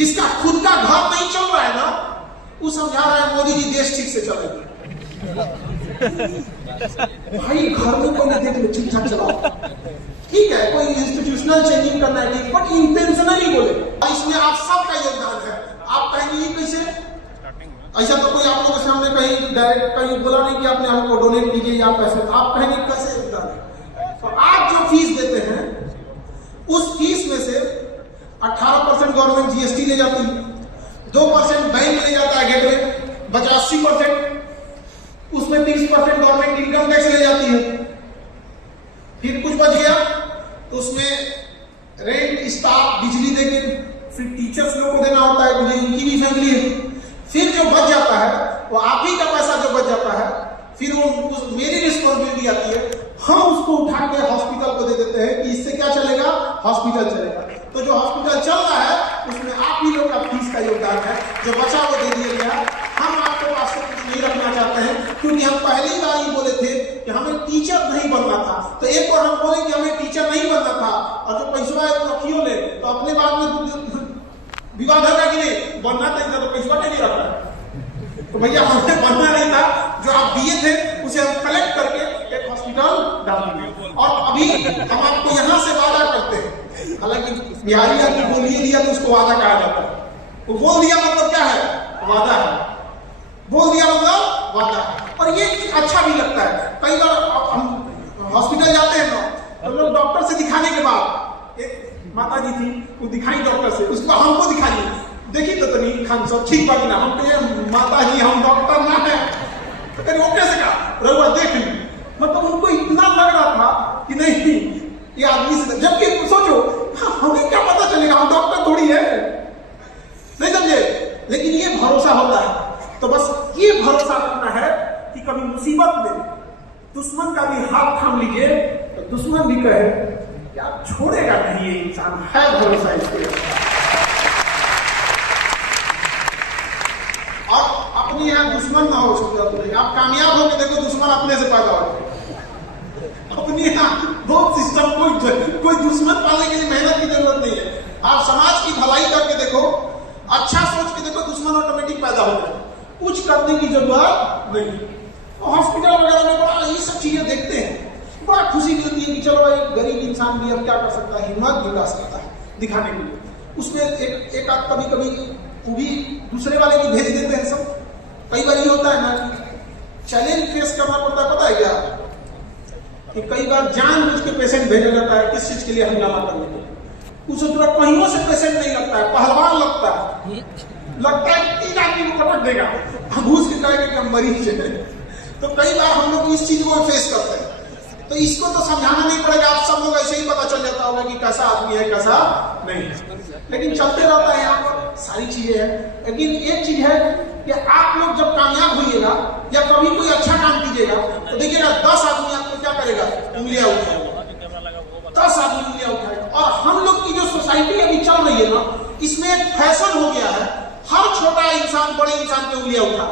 जिसका खुद का घर नहीं चल रहा है ना, वो समझा रहा है मोदी जी देश ठीक से चलेगा। भाई घर में कोई देख लो ठीक ठाक चलाओ, ठीक है, कोई इंस्टीट्यूशनल चेंजिंग करना है ठीक, बट इंटेंशनली बोले। इसमें आप सबका योगदान है। आप कहेंगे ये कैसे, ऐसा तो कोई आप लोगों के सामने कहीं डायरेक्ट कहीं बोला नहीं कि आपने हमको डोनेट कीजिए या पैसे, आप कहेंगे कैसे योगदान है। तो आप जो फीस देते हैं उस फीस में से 18% गवर्नमेंट जीएसटी ले जाती है, 2% बैंक ले जाता है गेटवे, बचा 80%, उसमें 30% गवर्नमेंट इनकम टैक्स ले जाती है, फिर कुछ बच गया तो उसमें रेंट, स्टाफ, बिजली देके, फिर टीचर्स लोगों को देना होता है, इनकी भी फैमिली है। फिर जो बच जाता है वो आप ही का पैसा जो बच जाता है, फिर वो मेरी रिस्पॉन्सिबिलिटी आती है, हम उसको उठा के हॉस्पिटल को दे देते हैं कि इससे क्या चलेगा, हॉस्पिटल चलेगा। तो जो हॉस्पिटल चल रहा है उसमें आप ही लोग का फीस का योगदान है, जो बचा वो दे दिया गया। हम आपके पास से कुछ नहीं रखना चाहते हैं, क्योंकि हम पहली बार ही बोले थे कि हमें टीचर नहीं बनना था, तो एक और हम बोले कि हमें टीचर नहीं बनना था, और जो पैसा रखियो ले तो अपने बाद में विवाद होगा कि नहीं, बनना था तो पैसा नहीं रखा। तो भैया हमें बनना नहीं था, जो आप दिए थे उसे हम कलेक्ट करके एक हॉस्पिटल डाल देंगे। और अभी हम आपको यहाँ से वादा करते हैं, हालांकि बिहारी की बोलिए दिया तो उसको वादा कहा जाता है, वो बोल दिया मतलब क्या है, वादा है, बोल दिया मतलब वादा है। और ये अच्छा भी लगता है। कई बार हम हॉस्पिटल जाते हैं ना, तो लोग डॉक्टर से दिखाने के बाद, एक माता जी थी वो दिखाई डॉक्टर से, उसको हमको दिखाइए, देखिए तो नहीं खान साहब ठीक बात ना, हम कहे माता जी हम डॉक्टर ना है, तो कहीं वो कैसे कहा रहुआ देख ली, मतलब उनको इतना लग रहा था कि नहीं ये आदमी से, जबकि सोचो हमें क्या पता चलेगा, हम डॉक्टर थोड़ी है, नहीं समझे। लेकिन ये भरोसा होता है, तो बस ये भरोसा रखना है कि कभी मुसीबत में दुश्मन का भी हाथ थाम लीजिए तो दुश्मन भी कहे कि आप छोड़ेगा नहीं, ये इंसान है, भरोसा इसके। और अपनी यहाँ दुश्मन ना हो सकता, तो आप कामयाब होकर देखो दुश्मन अपने से पैदा हो। अपनी यहाँ बहुत सिस्टम, कोई दुश्मन पालने के लिए मेहनत की जरूरत नहीं है। आप समाज की भलाई करके देखो, अच्छा सोच के देखो, दुश्मन ऑटोमेटिक पैदा हो जाए, कुछ करने की जरूरत नहीं। तो हॉस्पिटल वगैरह में बड़ा ये सब चीजें देखते हैं, बड़ा खुशी मिलती है कि चलो भाई गरीब इंसान भी अब क्या कर सकता है, हिम्मत विकास करता है दिखाने के लिए। उसमें एक आध कभी कभी वो भी दूसरे वाले भी भेज देते हैं सब। कई बार ये होता है ना, चैलेंज फेस करना पड़ता है, पता है क्या, कि कई बार जानबूझ के पेशेंट भेजा जाता है किस चीज के लिए हंगामा करने के लिए। उसे तुरंत कहीं से पेशेंट नहीं लगता है, पहलवान लगता है 3 आदमी को पटक देगा, हम घूस के कहेंगे कि हम मरीज है। तो कई बार हम लोग इस चीज को फेस करते हैं, तो इसको तो समझाना नहीं पड़ेगा, आप सब लोग ऐसे ही पता चल जाता होगा कि कैसा आदमी है कैसा नहीं है। लेकिन चलते रहता है यहाँ पर सारी चीजें हैं। लेकिन एक चीज है कि आप लोग जब कामयाब होइएगा या कभी कोई अच्छा काम कीजिएगा तो देखिएगा 10 आदमी आपको क्या करेगा, उंगलियां उठाएगा, 10 आदमी उंगलियां उठाएगा। और हम लोग की जो सोसाइटी अभी चल रही है ना, इसमें एक फैशन हो गया है, हर छोटा इंसान बड़े इंसान की उंगलियां उठा